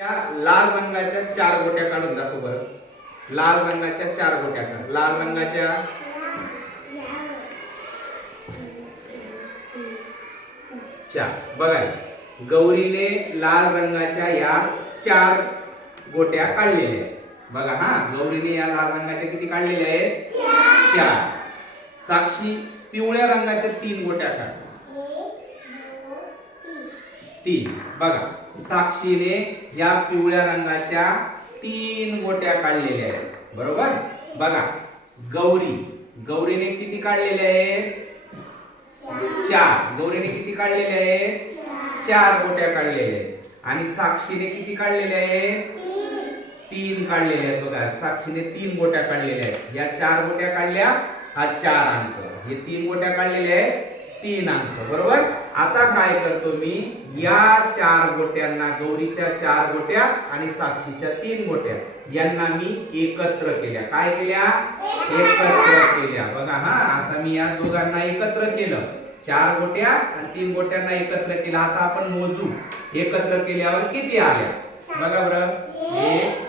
त्या लाल रंगाच्या चार गोट्या काढून दाखव बरं. लाल रंगाच्या चार गोट्या काढ. लाल रंगाच्या? चार. बघा गौरीने लाल रंगाच्या या चार गोट्या काढलेल्या आहेत. बघा हा गौरीने या लाल रंगाच्या किती काढलेल्या आहेत? चार. साक्षी पिवळ्या रंगाच्या तीन गोट्या काढ. तीन. बघा साक्षीने या पिवळ्या रंगाच्या तीन गोट्या काढलेल्या आहेत. बरोबर? बघा गौरी. गौरीने किती काढलेल्या आहेत? चार. गौरीने किती काढलेले आहेत? चार गोट्या काढलेल्या आहेत. आणि साक्षीने किती काढलेल्या आहेत? तीन काढलेल्या आहेत. बघा साक्षीने तीन गोट्या काढलेल्या आहेत. या चार गोट्या काढल्या हा चार अंक. हे तीन गोट्या काढलेल्या आहेत. तीन अंक बरोबर? आता काय करतो मी? या चार गोट्यांना गौरीच्या चार गोट्या आणि साक्षीच्या तीन गोट्या यांना मी एकत्र केल्या. काय केल्या? एकत्र केल्या. बघा हा आता मी या दोघांना एकत्र केलं. चार गोट्या आणि तीन गोट्यांना एकत्र केलं. आता आपण मोजू. एकत्र केल्यावर किती आल्या? बघा बरं. एक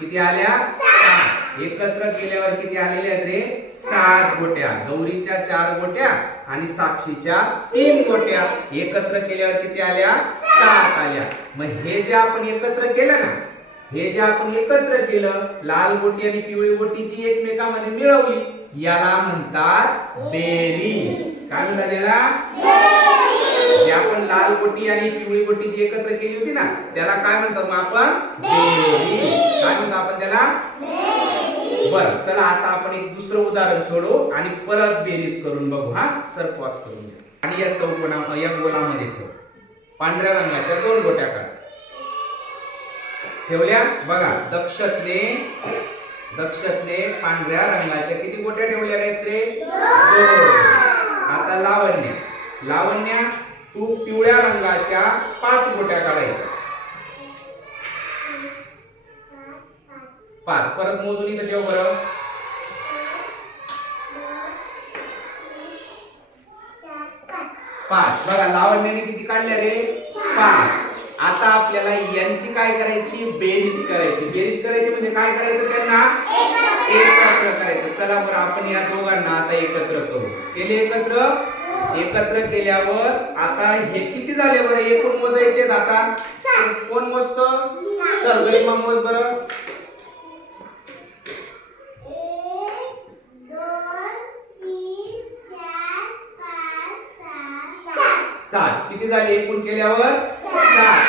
किती आल्या? एकत्र केल्यावर किती आलेल्या आहेत रे? सात गोट्या. गौरीच्या चार गोट्या आणि साक्षीच्या तीन गोट्या. एकत्र केल्यावर किती आल्या? सात आल्या. मग हे जे आपण एकत्र केलं ना हे जे आपण एकत्र केलं लाल गोटी आणि पिवळी गोटी जी एकमेकांमध्ये मिळवली याला म्हणतात बेरीज. काय म्हणतात याला? जे आपण लाल गोटी आणि पिवळी गोटी जी एकत्र केली होती ना त्याला काय म्हणतो मग आपण? काय म्हणतो आपण त्याला? बर चला आता आपण एक दुसरं उदाहरण सोडू आणि परत बेरीज करून बघू हा? सर पॉज करून घ्या. आणि या चौकोना या गोलामध्ये ठेव. पांढऱ्या रंगाच्या दोन गोट्या काढ. ठेवल्या? बघा दक्षतने दक्षतने पांढऱ्या रंगाच्या किती गोट्या ठेवल्या आहेत रे? आता लावण्य. लावण्या तू पिवळ्या रंगाच्या पाच गोट्या काढायच्या. पाच. परत मोजून इथं ठेव बरं. पाच. बघा लावण्याने किती काढल्या रे? पाच. आता आपल्याला यांची काय करायची? बेरीज करायची. बेरीज करायची म्हणजे काय करायचं त्यांना? एकत्र करायचं. चला बरं आपण या दोघांना आता एकत्र करू. केले एकत्र? एकत्र केल्यावर आता हे किती झाले बरं? एकूण मोजायचे आता? कोण मोजत? चल गरीब मोज बरं. सात. किती झाले? एकूण केल्यावर सात.